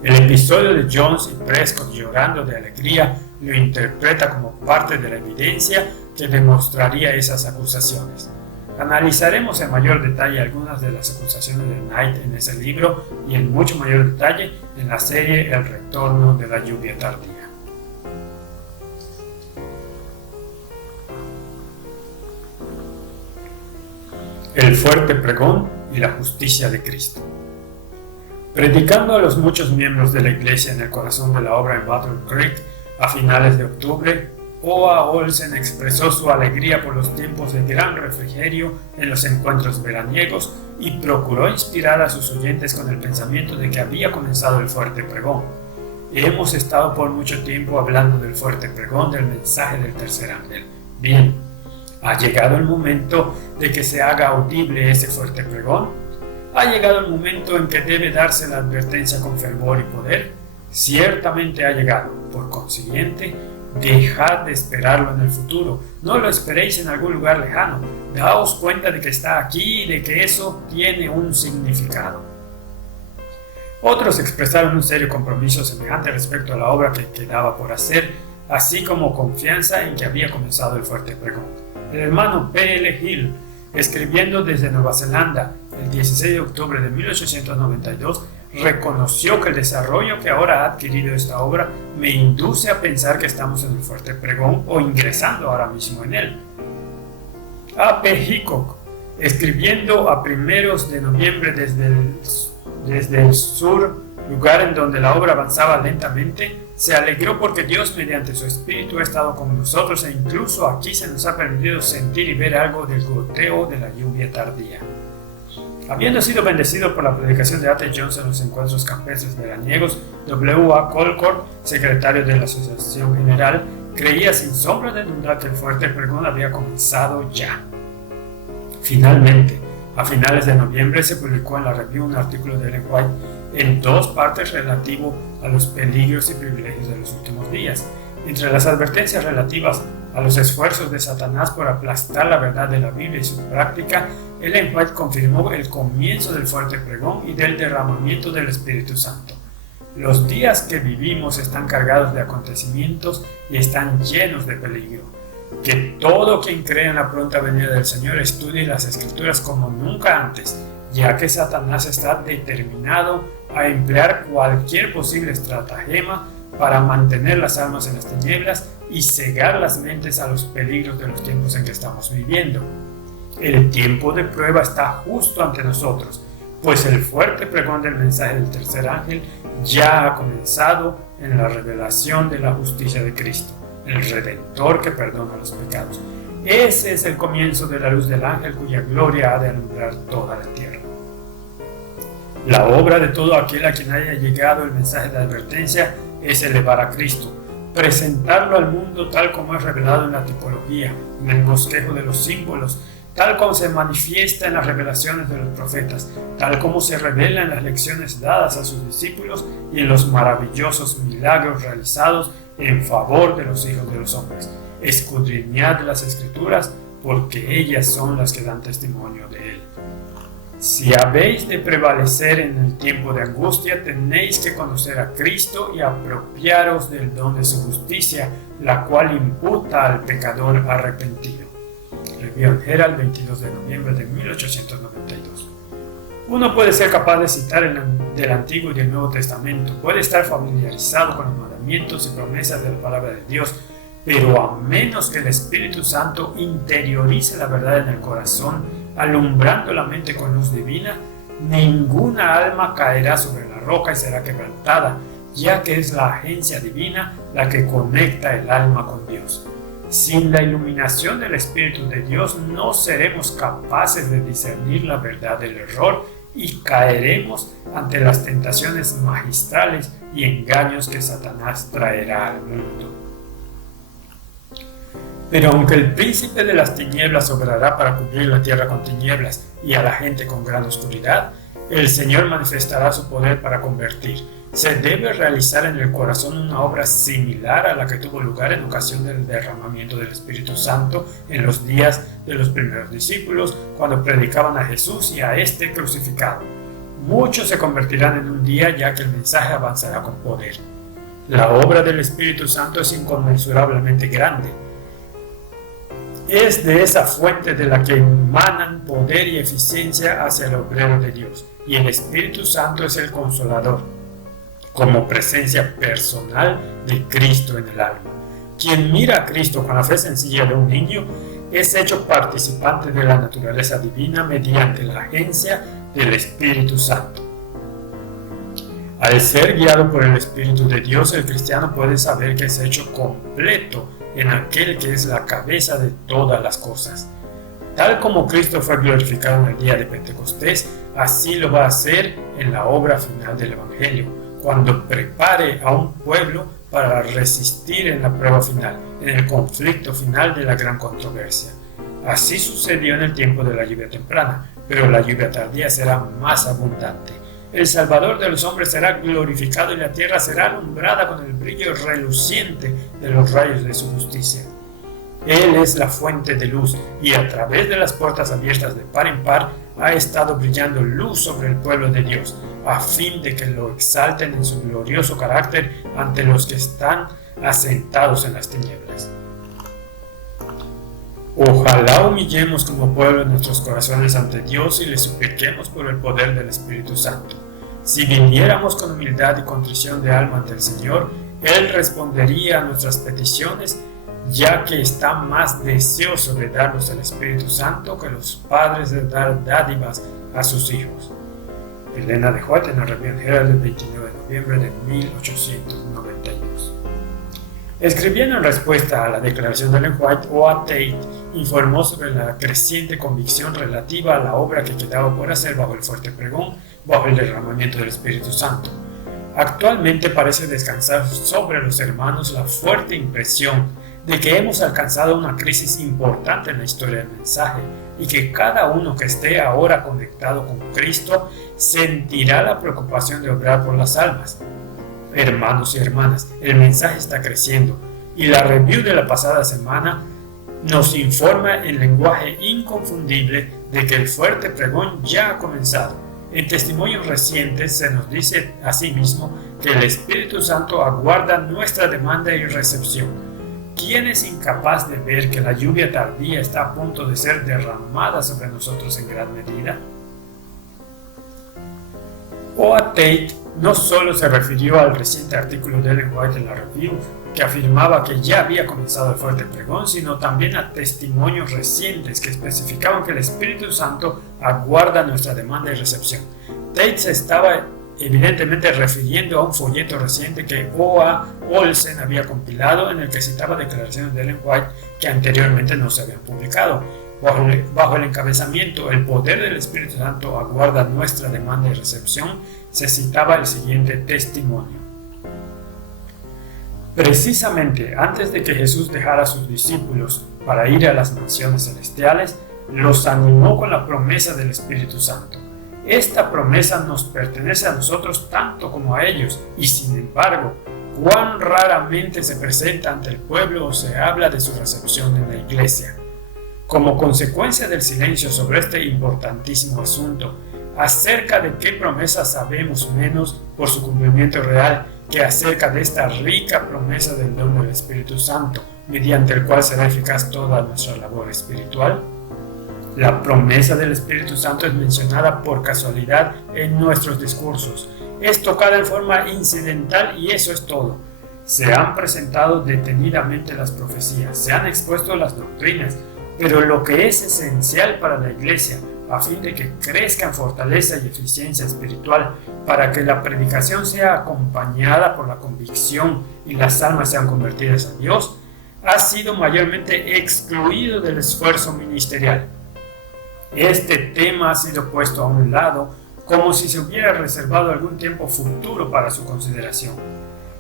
El episodio de Jones y Prescott llorando de alegría lo interpreta como parte de la evidencia que demostraría esas acusaciones. Analizaremos en mayor detalle algunas de las acusaciones de Knight en ese libro y en mucho mayor detalle en la serie El retorno de la lluvia tardía. El fuerte pregón y la justicia de Cristo. Predicando a los muchos miembros de la iglesia en el corazón de la obra en Battle Creek a finales de octubre, O.A. Olsen expresó su alegría por los tiempos de gran refrigerio en los encuentros veraniegos y procuró inspirar a sus oyentes con el pensamiento de que había comenzado el fuerte pregón. Hemos estado por mucho tiempo hablando del fuerte pregón del mensaje del tercer ángel. Bien, ¿ha llegado el momento de que se haga audible ese fuerte pregón? ¿Ha llegado el momento en que debe darse la advertencia con fervor y poder? Ciertamente ha llegado. Por consiguiente, dejad de esperarlo en el futuro. No lo esperéis en algún lugar lejano. Daos cuenta de que está aquí y de que eso tiene un significado. Otros expresaron un serio compromiso semejante respecto a la obra que quedaba por hacer, así como confianza en que había comenzado el fuerte pregón. El hermano P.L. Hill, escribiendo desde Nueva Zelanda el 16 de octubre de 1892, reconoció que el desarrollo que ahora ha adquirido esta obra me induce a pensar que estamos en el fuerte pregón o ingresando ahora mismo en él. A.P. Hickok, escribiendo a primeros de noviembre desde el sur, lugar en donde la obra avanzaba lentamente, se alegró porque Dios mediante su Espíritu ha estado con nosotros e incluso aquí se nos ha permitido sentir y ver algo del goteo de la lluvia tardía. Habiendo sido bendecido por la predicación de A.T. Jones en los encuentros campestres veraniegos, W.A. Colcord, secretario de la Asociación General, creía sin sombra de duda que el fuerte pregón había comenzado ya. Finalmente, a finales de noviembre se publicó en la Review un artículo de Ellen White en 2 partes relativo a los peligros y privilegios de los últimos días. Entre las advertencias relativas a los esfuerzos de Satanás por aplastar la verdad de la Biblia y su práctica, Ellen White confirmó el comienzo del fuerte pregón y del derramamiento del Espíritu Santo. Los días que vivimos están cargados de acontecimientos y están llenos de peligro. Que todo quien cree en la pronta venida del Señor estudie las Escrituras como nunca antes, ya que Satanás está determinado a emplear cualquier posible estratagema para mantener las almas en las tinieblas y cegar las mentes a los peligros de los tiempos en que estamos viviendo. El tiempo de prueba está justo ante nosotros, pues el fuerte pregón del mensaje del tercer ángel ya ha comenzado en la revelación de la justicia de Cristo, el Redentor que perdona los pecados. Ese es el comienzo de la luz del ángel cuya gloria ha de alumbrar toda la tierra. La obra de todo aquel a quien haya llegado el mensaje de advertencia es elevar a Cristo, presentarlo al mundo tal como es revelado en la tipología, en el bosquejo de los símbolos, tal como se manifiesta en las revelaciones de los profetas, tal como se revela en las lecciones dadas a sus discípulos y en los maravillosos milagros realizados en favor de los hijos de los hombres. Escudriñad las Escrituras, porque ellas son las que dan testimonio de él. Si habéis de prevalecer en el tiempo de angustia, tenéis que conocer a Cristo y apropiaros del don de su justicia, la cual imputa al pecador arrepentido. Review and Herald, 22 de noviembre de 1892. Uno puede ser capaz de citar del Antiguo y del Nuevo Testamento, puede estar familiarizado con los mandamientos y promesas de la palabra de Dios, pero a menos que el Espíritu Santo interiorice la verdad en el corazón, alumbrando la mente con luz divina, ninguna alma caerá sobre la roca y será quebrantada, ya que es la agencia divina la que conecta el alma con Dios. Sin la iluminación del Espíritu de Dios no seremos capaces de discernir la verdad del error y caeremos ante las tentaciones magistrales y engaños que Satanás traerá al mundo. Pero aunque el príncipe de las tinieblas obrará para cubrir la tierra con tinieblas y a la gente con gran oscuridad, el Señor manifestará su poder para convertir. Se debe realizar en el corazón una obra similar a la que tuvo lugar en ocasión del derramamiento del Espíritu Santo en los días de los primeros discípulos, cuando predicaban a Jesús y a este crucificado. Muchos se convertirán en un día, ya que el mensaje avanzará con poder. La obra del Espíritu Santo es inconmensurablemente grande. Es de esa fuente de la que emanan poder y eficiencia hacia el obrero de Dios, y el Espíritu Santo es el Consolador, como presencia personal de Cristo en el alma. Quien mira a Cristo con la fe sencilla de un niño es hecho participante de la naturaleza divina mediante la agencia del Espíritu Santo. Al ser guiado por el Espíritu de Dios, el cristiano puede saber que es hecho completo en aquel que es la cabeza de todas las cosas. Tal como Cristo fue glorificado en el día de Pentecostés, así lo va a hacer en la obra final del Evangelio, cuando prepare a un pueblo para resistir en la prueba final, en el conflicto final de la gran controversia. Así sucedió en el tiempo de la lluvia temprana, pero la lluvia tardía será más abundante. El Salvador de los hombres será glorificado y la tierra será alumbrada con el brillo reluciente de los rayos de su justicia. Él es la fuente de luz y a través de las puertas abiertas de par en par ha estado brillando luz sobre el pueblo de Dios, a fin de que lo exalten en su glorioso carácter ante los que están asentados en las tinieblas. Ojalá humillemos como pueblo nuestros corazones ante Dios y le supliquemos por el poder del Espíritu Santo. Si viniéramos con humildad y contrición de alma ante el Señor, Él respondería a nuestras peticiones, ya que está más deseoso de darnos el Espíritu Santo que los padres de dar dádivas a sus hijos. Elena de White en la Review Herald del 29 de noviembre de 1892. Escribiendo en respuesta a la declaración de Ellen White, O.A. Tate informó sobre la creciente convicción relativa a la obra que quedaba por hacer bajo el fuerte pregón, bajo el derramamiento del Espíritu Santo. Actualmente parece descansar sobre los hermanos la fuerte impresión de que hemos alcanzado una crisis importante en la historia del mensaje y que cada uno que esté ahora conectado con Cristo sentirá la preocupación de obrar por las almas. Hermanos y hermanas, el mensaje está creciendo y la review de la pasada semana nos informa en lenguaje inconfundible de que el fuerte pregón ya ha comenzado. En testimonios recientes se nos dice asimismo que el Espíritu Santo aguarda nuestra demanda y recepción. ¿Quién es incapaz de ver que la lluvia tardía está a punto de ser derramada sobre nosotros en gran medida? O.A. Tate no solo se refirió al reciente artículo de Ellen White en la Review, que afirmaba que ya había comenzado el fuerte pregón, sino también a testimonios recientes que especificaban que el Espíritu Santo aguarda nuestra demanda y recepción. Tate se estaba evidentemente refiriendo a un folleto reciente que O.A. Olsen había compilado, en el que citaba declaraciones de Ellen White que anteriormente no se habían publicado. Bajo el encabezamiento "El poder del Espíritu Santo aguarda nuestra demanda y recepción", se citaba el siguiente testimonio. Precisamente antes de que Jesús dejara a sus discípulos para ir a las mansiones celestiales, los animó con la promesa del Espíritu Santo. Esta promesa nos pertenece a nosotros tanto como a ellos, y sin embargo, cuán raramente se presenta ante el pueblo o se habla de su recepción en la iglesia. Como consecuencia del silencio sobre este importantísimo asunto, acerca de qué promesa sabemos menos por su cumplimiento real que acerca de esta rica promesa del don del Espíritu Santo, mediante el cual será eficaz toda nuestra labor espiritual. La promesa del Espíritu Santo es mencionada por casualidad en nuestros discursos. Es tocada en forma incidental y eso es todo. Se han presentado detenidamente las profecías, se han expuesto las doctrinas, pero lo que es esencial para la Iglesia, a fin de que crezca en fortaleza y eficiencia espiritual, para que la predicación sea acompañada por la convicción y las almas sean convertidas a Dios, ha sido mayormente excluido del esfuerzo ministerial. Este tema ha sido puesto a un lado como si se hubiera reservado algún tiempo futuro para su consideración.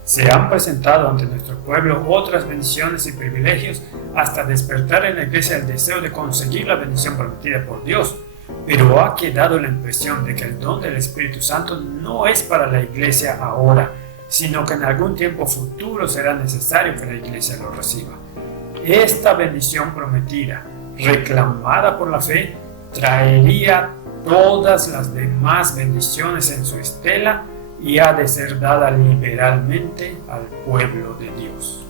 Se han presentado ante nuestro pueblo otras bendiciones y privilegios hasta despertar en la iglesia el deseo de conseguir la bendición prometida por Dios, pero ha quedado la impresión de que el don del Espíritu Santo no es para la iglesia ahora, sino que en algún tiempo futuro será necesario que la iglesia lo reciba. Esta bendición prometida, reclamada por la fe, traería todas las demás bendiciones en su estela y ha de ser dada liberalmente al pueblo de Dios.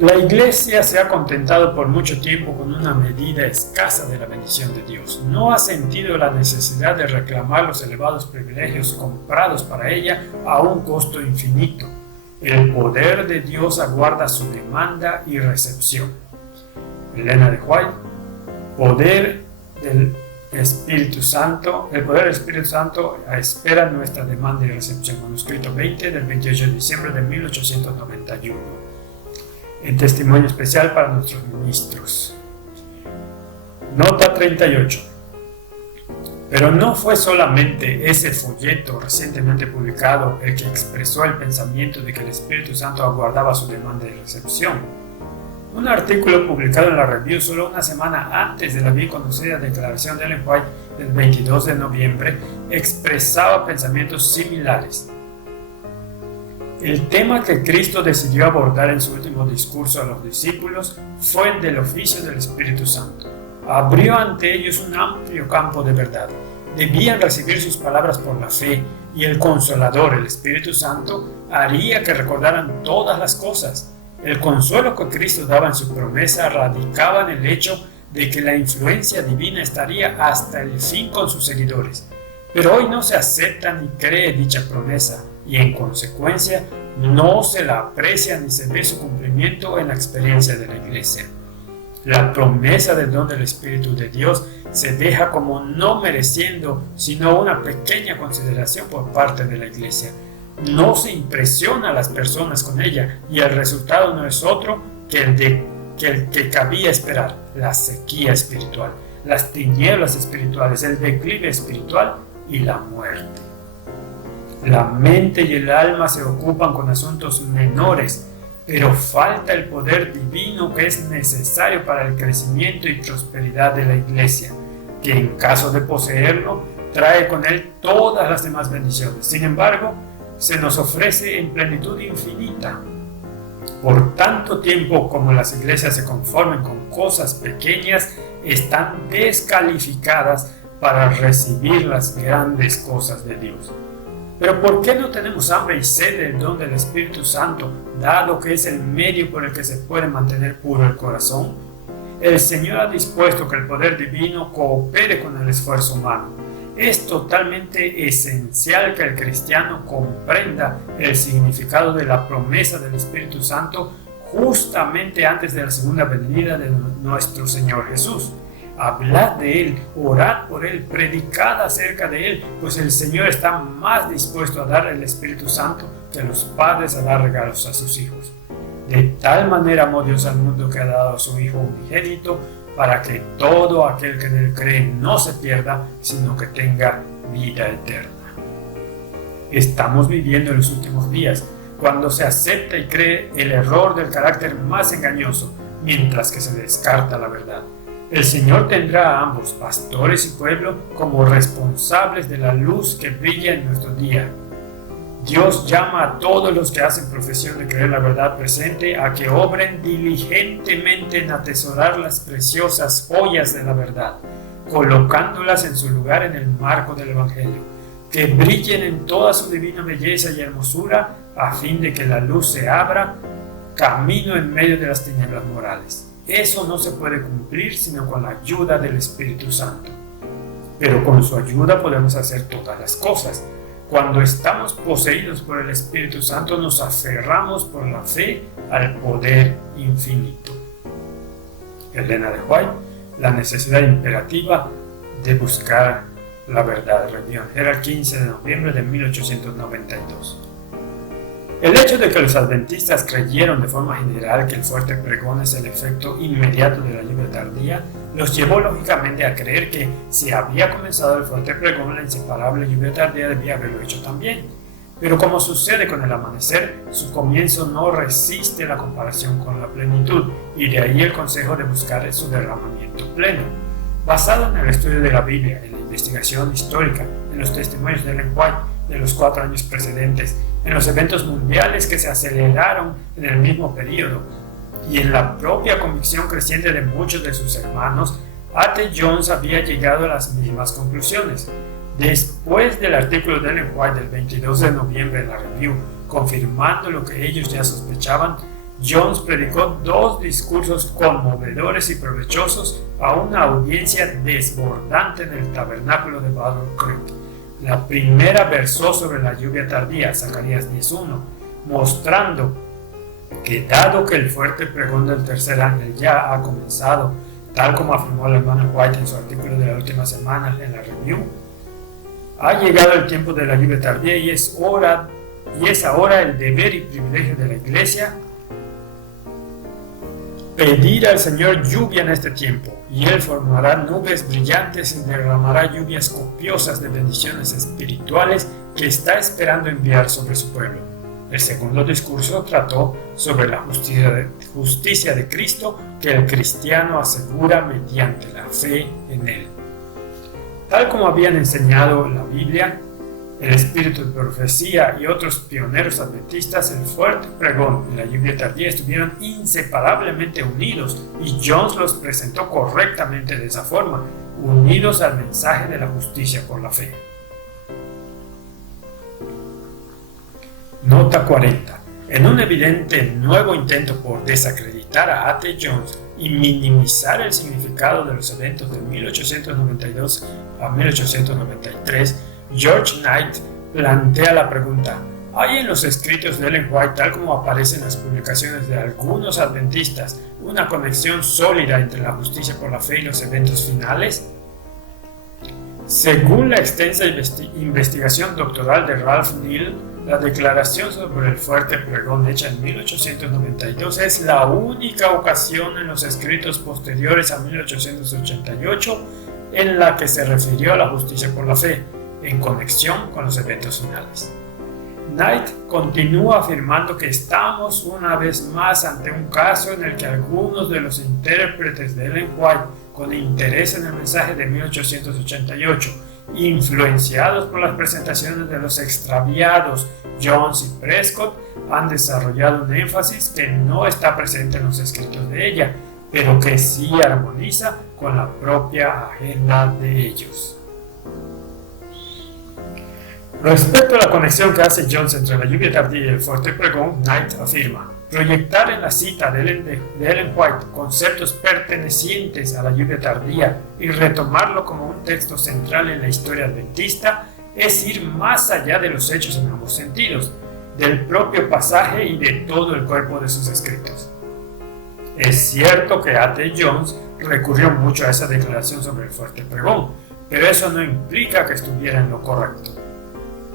La Iglesia se ha contentado por mucho tiempo con una medida escasa de la bendición de Dios. No ha sentido la necesidad de reclamar los elevados privilegios comprados para ella a un costo infinito. El poder de Dios aguarda su demanda y recepción. Elena de White, poder del Espíritu Santo, el poder del Espíritu Santo espera nuestra demanda y recepción. Manuscrito 20 del 28 de diciembre de 1891. En testimonio especial para nuestros ministros. Nota 38. Pero no fue solamente ese folleto recientemente publicado el que expresó el pensamiento de que el Espíritu Santo aguardaba su demanda y recepción. Un artículo publicado en la Review solo una semana antes de la bien conocida declaración de Ellen White del 22 de noviembre expresaba pensamientos similares. El tema que Cristo decidió abordar en su último discurso a los discípulos fue el del oficio del Espíritu Santo. Abrió ante ellos un amplio campo de verdad. Debían recibir sus palabras por la fe, y el Consolador, el Espíritu Santo, haría que recordaran todas las cosas. El consuelo que Cristo daba en su promesa radicaba en el hecho de que la influencia divina estaría hasta el fin con sus seguidores. Pero hoy no se acepta ni cree dicha promesa, y en consecuencia no se la aprecia ni se ve su cumplimiento en la experiencia de la Iglesia. La promesa del don del Espíritu de Dios se deja como no mereciendo sino una pequeña consideración por parte de la Iglesia. No se impresiona a las personas con ella, y el resultado no es otro que el que cabía esperar: la sequía espiritual, las tinieblas espirituales, el declive espiritual y la muerte. La mente y el alma se ocupan con asuntos menores, pero falta el poder divino que es necesario para el crecimiento y prosperidad de la Iglesia, que en caso de poseerlo, trae con él todas las demás bendiciones. Sin embargo, se nos ofrece en plenitud infinita. Por tanto tiempo como las iglesias se conformen con cosas pequeñas, están descalificadas para recibir las grandes cosas de Dios. Pero ¿por qué no tenemos hambre y sed del don del Espíritu Santo, dado que es el medio por el que se puede mantener puro el corazón? El Señor ha dispuesto que el poder divino coopere con el esfuerzo humano. Es totalmente esencial que el cristiano comprenda el significado de la promesa del Espíritu Santo justamente antes de la segunda venida de nuestro Señor Jesús. Hablad de Él, orad por Él, predicad acerca de Él, pues el Señor está más dispuesto a dar el Espíritu Santo que los padres a dar regalos a sus hijos. De tal manera amó Dios al mundo que ha dado a su Hijo unigénito, para que todo aquel que en él cree no se pierda, sino que tenga vida eterna. Estamos viviendo en los últimos días, cuando se acepta y cree el error del carácter más engañoso, mientras que se descarta la verdad. El Señor tendrá a ambos, pastores y pueblo, como responsables de la luz que brilla en nuestro día. Dios llama a todos los que hacen profesión de creer la verdad presente a que obren diligentemente en atesorar las preciosas joyas de la verdad, colocándolas en su lugar en el marco del Evangelio, que brillen en toda su divina belleza y hermosura, a fin de que la luz se abra camino en medio de las tinieblas morales. Eso no se puede cumplir sino con la ayuda del Espíritu Santo. Pero con su ayuda podemos hacer todas las cosas. Cuando estamos poseídos por el Espíritu Santo, nos aferramos por la fe al poder infinito. Elena de White, la necesidad imperativa de buscar la verdad. Review Herald, 15 de noviembre de 1892. El hecho de que los adventistas creyeron de forma general que el fuerte pregón es el efecto inmediato de la lluvia tardía, los llevó lógicamente a creer que si había comenzado el fuerte pregón, la inseparable lluvia tardía debía haberlo hecho también. Pero como sucede con el amanecer, su comienzo no resiste la comparación con la plenitud, y de ahí el consejo de buscar su derramamiento pleno. Basado en el estudio de la Biblia, en la investigación histórica, en los testimonios de Ellen White de los 4 años precedentes, en los eventos mundiales que se aceleraron en el mismo periodo, y en la propia convicción creciente de muchos de sus hermanos, A.T. Jones había llegado a las mismas conclusiones. Después del artículo de Ellen White del 22 de noviembre en la Review, confirmando lo que ellos ya sospechaban, Jones predicó 2 discursos conmovedores y provechosos a una audiencia desbordante en el tabernáculo de Battle Creek. La primera versó sobre la lluvia tardía, Zacarías 10:1, mostrando que dado que el fuerte pregón del tercer ángel ya ha comenzado, Tal como afirmó el hermano White en su artículo de la última semana en la Review, ha llegado el tiempo de la lluvia tardía y es ahora el deber y privilegio de la Iglesia pedir al Señor lluvia en este tiempo, y Él formará nubes brillantes y derramará lluvias copiosas de bendiciones espirituales que está esperando enviar sobre su pueblo. El segundo discurso trató sobre la justicia de Cristo que el cristiano asegura mediante la fe en Él. Tal como habían enseñado la Biblia, el espíritu de profecía y otros pioneros adventistas, el fuerte pregón y la lluvia tardía estuvieron inseparablemente unidos, y Jones los presentó correctamente de esa forma, unidos al mensaje de la justicia por la fe. Nota 40. En un evidente nuevo intento por desacreditar a A.T. Jones y minimizar el significado de los eventos de 1892 a 1893, George Knight plantea la pregunta: ¿hay en los escritos de Ellen White, tal como aparece en las publicaciones de algunos adventistas, una conexión sólida entre la justicia por la fe y los eventos finales? Según la extensa investigación doctoral de Ralph Neal, la declaración sobre el fuerte pregón hecha en 1892 es la única ocasión en los escritos posteriores a 1888 en la que se refirió a la justicia por la fe, en conexión con los eventos finales. Knight continúa afirmando que estamos una vez más ante un caso en el que algunos de los intérpretes de Ellen White, con interés en el mensaje de 1888, influenciados por las presentaciones de los extraviados Jones y Prescott, han desarrollado un énfasis que no está presente en los escritos de ella, pero que sí armoniza con la propia agenda de ellos. Respecto a la conexión que hace Jones entre la lluvia tardía y el fuerte pregón, Knight afirma: proyectar en la cita de Ellen White conceptos pertenecientes a la lluvia tardía y retomarlo como un texto central en la historia adventista es ir más allá de los hechos en ambos sentidos, del propio pasaje y de todo el cuerpo de sus escritos. Es cierto que A.T. Jones recurrió mucho a esa declaración sobre el fuerte pregón, pero eso no implica que estuviera en lo correcto.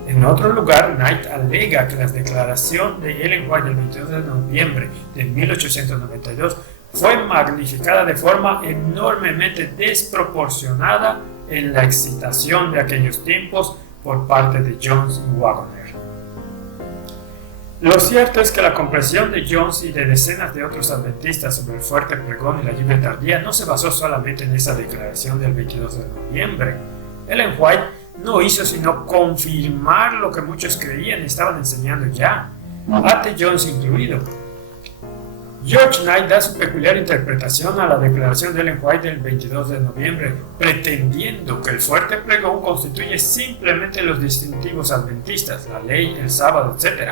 En otro lugar, Knight alega que la declaración de Ellen White del 22 de noviembre de 1892 fue magnificada de forma enormemente desproporcionada en la excitación de aquellos tiempos por parte de Jones y Wagoner. Lo cierto es que la comprensión de Jones y de decenas de otros adventistas sobre el fuerte pregón y la lluvia tardía no se basó solamente en esa declaración del 22 de noviembre. Ellen White no hizo sino confirmar lo que muchos creían y estaban enseñando ya, A.T. Jones incluido. George Knight da su peculiar interpretación a la declaración de Ellen White del 22 de noviembre, pretendiendo que el fuerte pregón constituye simplemente los distintivos adventistas, la ley, el sábado, etc.,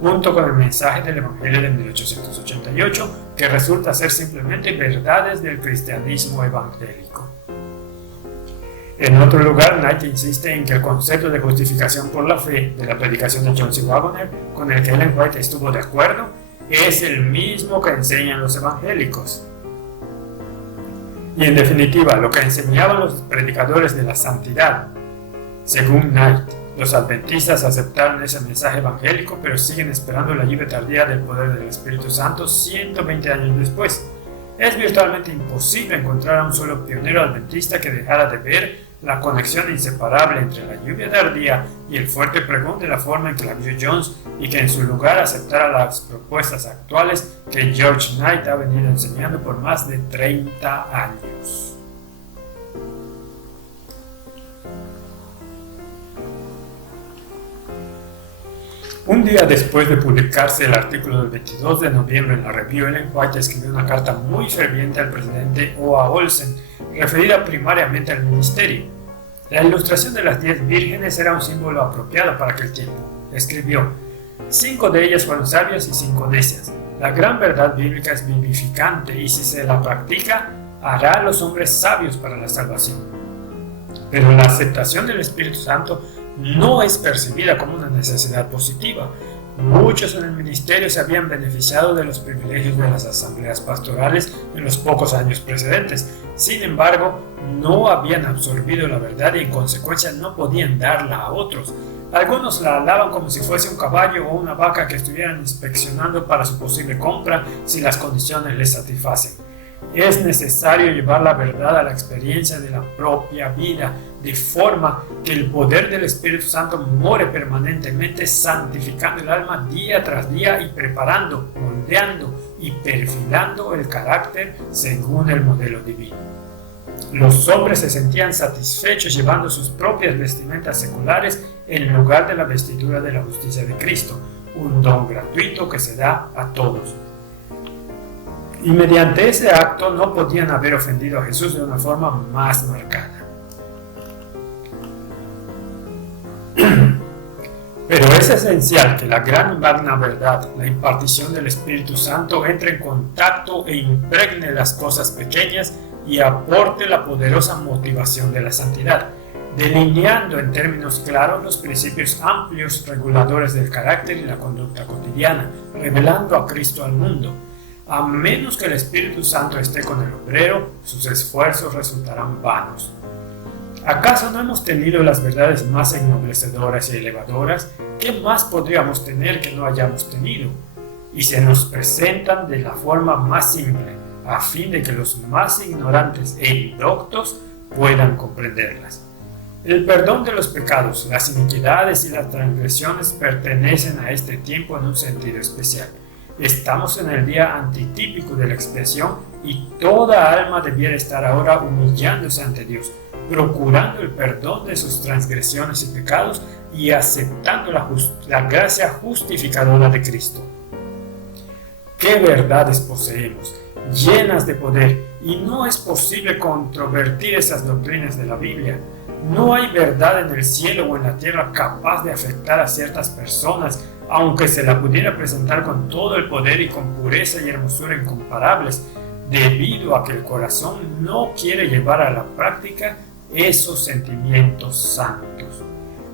junto con el mensaje del Evangelio de 1888, que resulta ser simplemente verdades del cristianismo evangélico. En otro lugar, Knight insiste en que el concepto de justificación por la fe de la predicación de Jones y Wagoner, con el que Ellen White estuvo de acuerdo, es el mismo que enseñan los evangélicos. Y en definitiva, lo que enseñaban los predicadores de la santidad. Según Knight, los adventistas aceptaron ese mensaje evangélico, pero siguen esperando la lluvia tardía del poder del Espíritu Santo 120 años después. Es virtualmente imposible encontrar a un solo pionero adventista que dejara de ver la conexión inseparable entre la lluvia tardía y el fuerte pregón de la forma en que la vio Jones, y que en su lugar aceptara las propuestas actuales que George Knight ha venido enseñando por más de 30 años. Un día después de publicarse el artículo del 22 de noviembre en la Review, Ellen White escribió una carta muy ferviente al presidente O.A. Olsen, referida primariamente al ministerio. La ilustración de las 10 vírgenes era un símbolo apropiado para aquel tiempo. Escribió: 5 de ellas fueron sabias y 5 necias. La gran verdad bíblica es vivificante y si se la practica, hará a los hombres sabios para la salvación. Pero la aceptación del Espíritu Santo no es percibida como una necesidad positiva. Muchos en el ministerio se habían beneficiado de los privilegios de las asambleas pastorales en los pocos años precedentes. Sin embargo, no habían absorbido la verdad y en consecuencia no podían darla a otros. Algunos la alaban como si fuese un caballo o una vaca que estuvieran inspeccionando para su posible compra si las condiciones les satisfacen. Es necesario llevar la verdad a la experiencia de la propia vida, de forma que el poder del Espíritu Santo more permanentemente, santificando el alma día tras día y preparando, moldeando y perfilando el carácter según el modelo divino. Los hombres se sentían satisfechos llevando sus propias vestimentas seculares en lugar de la vestidura de la justicia de Cristo, un don gratuito que se da a todos. Y mediante ese acto no podían haber ofendido a Jesús de una forma más marcada. Pero es esencial que la gran magna verdad, la impartición del Espíritu Santo, entre en contacto e impregne las cosas pequeñas y aporte la poderosa motivación de la santidad, delineando en términos claros los principios amplios reguladores del carácter y la conducta cotidiana, revelando a Cristo al mundo. A menos que el Espíritu Santo esté con el obrero, sus esfuerzos resultarán vanos. ¿Acaso no hemos tenido las verdades más ennoblecedoras y elevadoras? ¿Qué más podríamos tener que no hayamos tenido? Y se nos presentan de la forma más simple, a fin de que los más ignorantes e indoctos puedan comprenderlas. El perdón de los pecados, las iniquidades y las transgresiones pertenecen a este tiempo en un sentido especial. Estamos en el día antitípico de la expiación y toda alma debiera estar ahora humillándose ante Dios, procurando el perdón de sus transgresiones y pecados y aceptando la gracia justificadora de Cristo. ¿Qué verdades poseemos, llenas de poder? Y no es posible controvertir esas doctrinas de la Biblia. No hay verdad en el cielo o en la tierra capaz de afectar a ciertas personas, aunque se la pudiera presentar con todo el poder y con pureza y hermosura incomparables, debido a que el corazón no quiere llevar a la práctica esos sentimientos santos.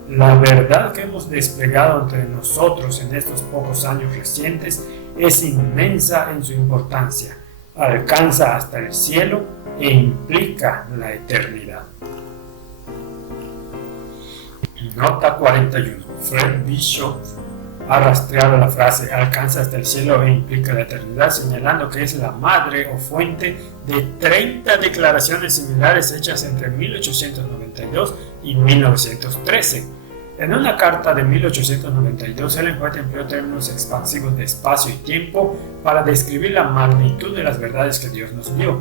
La verdad que hemos desplegado entre nosotros en estos pocos años recientes es inmensa en su importancia, alcanza hasta el cielo e implica la eternidad. Nota 41. Fred Bishop ha rastreado la frase alcanza hasta el cielo e implica la eternidad, señalando que es la madre o fuente de 30 declaraciones similares hechas entre 1892 y 1913. En una carta de 1892, Ellen White empleó términos expansivos de espacio y tiempo para describir la magnitud de las verdades que Dios nos dio.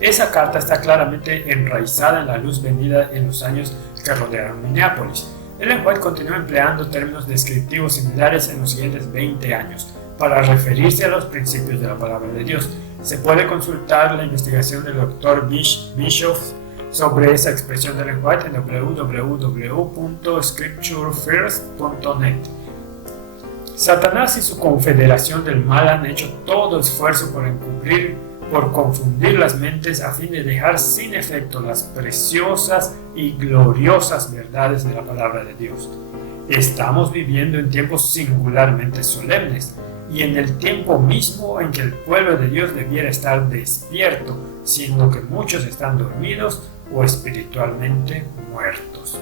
Esa carta está claramente enraizada en la luz venida en los años que rodearon Minneapolis. Ellen White continuó empleando términos descriptivos similares en los siguientes 20 años para referirse a los principios de la palabra de Dios. Se puede consultar la investigación del Dr. Bishop sobre esa expresión de Ellen White en www.scripturefirst.net. Satanás y su confederación del mal han hecho todo esfuerzo por confundir las mentes a fin de dejar sin efecto las preciosas y gloriosas verdades de la palabra de Dios. Estamos viviendo en tiempos singularmente solemnes y en el tiempo mismo en que el pueblo de Dios debiera estar despierto, siendo que muchos están dormidos o espiritualmente muertos.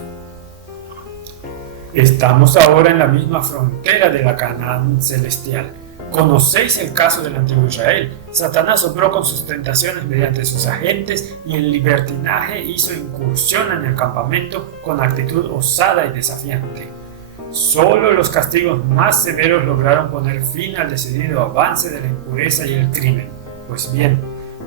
Estamos ahora en la misma frontera de la Canaán celestial. ¿Conocéis el caso del antiguo Israel? Satanás obró con sus tentaciones mediante sus agentes y el libertinaje hizo incursión en el campamento con actitud osada y desafiante. Solo los castigos más severos lograron poner fin al decidido avance de la impureza y el crimen. Pues bien,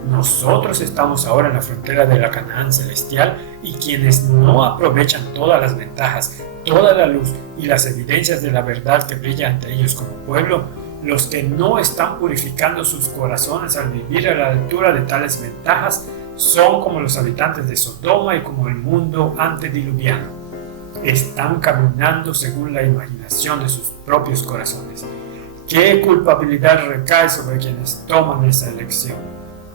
nosotros estamos ahora en la frontera de la Canaán celestial y quienes no aprovechan todas las ventajas, toda la luz y las evidencias de la verdad que brilla ante ellos como pueblo, los que no están purificando sus corazones al vivir a la altura de tales ventajas, son como los habitantes de Sodoma y como el mundo antediluviano. Están caminando según la imaginación de sus propios corazones. ¿Qué culpabilidad recae sobre quienes toman esa elección?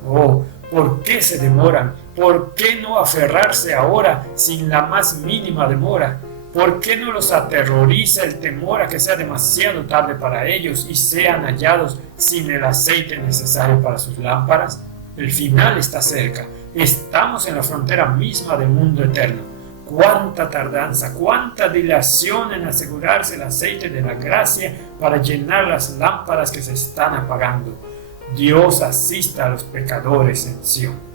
Oh, ¿por qué se demoran? ¿Por qué no aferrarse ahora sin la más mínima demora? ¿Por qué no los aterroriza el temor a que sea demasiado tarde para ellos y sean hallados sin el aceite necesario para sus lámparas? El final está cerca. Estamos en la frontera misma del mundo eterno. Cuánta tardanza, cuánta dilación en asegurarse el aceite de la gracia para llenar las lámparas que se están apagando. Dios asista a los pecadores en Sión.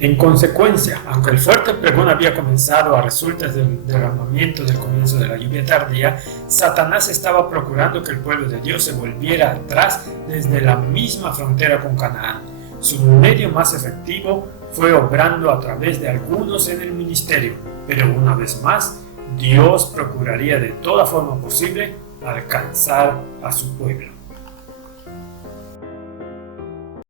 En consecuencia, aunque el fuerte pregón había comenzado a resultas del derramamiento del comienzo de la lluvia tardía, Satanás estaba procurando que el pueblo de Dios se volviera atrás desde la misma frontera con Canaán. Su medio más efectivo fue obrando a través de algunos en el ministerio, pero una vez más, Dios procuraría de toda forma posible alcanzar a su pueblo.